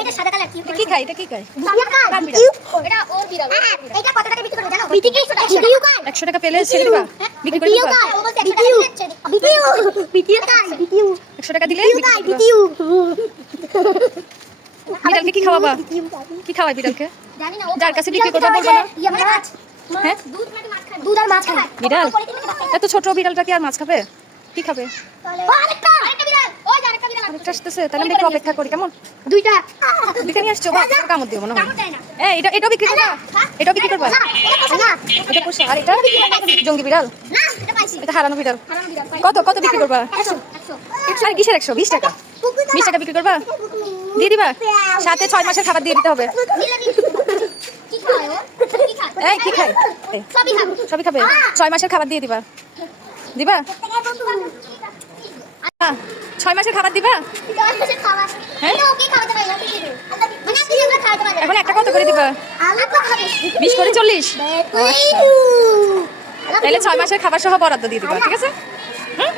এটা সাদা কালার কি খায় এটা কি খায়? এটা ওর বিড়াল। এটা কত টাকা বিক্রি করবে জানো? বিটিকে 100 টাকা পেলে ছেড়ে দিবা, বিক্রি করে দিবা। ও বলছে 100 টাকা বিটিউ বিটিউ বিটিউ 100 টাকা দিলে বিক্রি করে দিবা। বিড়ালকে কি খাওয়াবা? কি খাওয়াই বিড়ালকে? জানি না যার কাছে বিক্রি করবা বলবো না। মাছ হ্যাঁ দুধ নাকি মাছ খায়? দুধ আর মাছ খায়। বিড়াল এত ছোট বিড়ালটা কি আর মাছ খাবে? কি খাবে? আরেকটা বিড়াল ওই যে আরেকটা বিড়াল আরেকটা আসতেছে, তাহলে আমরা একটু অপেক্ষা করি কেমন? দুইটা দুইটা নিয়ে আসছো, বাহ কামড় দিও মনে হয়। কামড় দেয় না। এটাও বিক্রি করবা? এটাও বিক্রি করবা? না এটা পোষা, আর এটা জঙ্গি বিড়াল, না এটা পাইছি এটা হারানো বিড়াল। হারানো বিড়াল কত কত বিক্রি করবা? 100 আর কিসের 100? 20 টাকা। 20 টাকা বিক্রি করবা? দিয়ে দিবা? সাথে 6 মাসের খাবার দিয়ে দিতে হবে। কি খায় ও কি খায় এই কি খায়? এই, সবই খাবে সবই খাবে? 6 মাসের খাবার দিয়ে দিবা? দিবা? 6 মাসের খাবার দিবা? হ্যাঁ? এখন একটা কত করে দিবা? 20 করে 40? তাহলে 6 মাসের খাবার সহ বরাদ্দ দিয়ে দিবা, ঠিক আছে? হুম?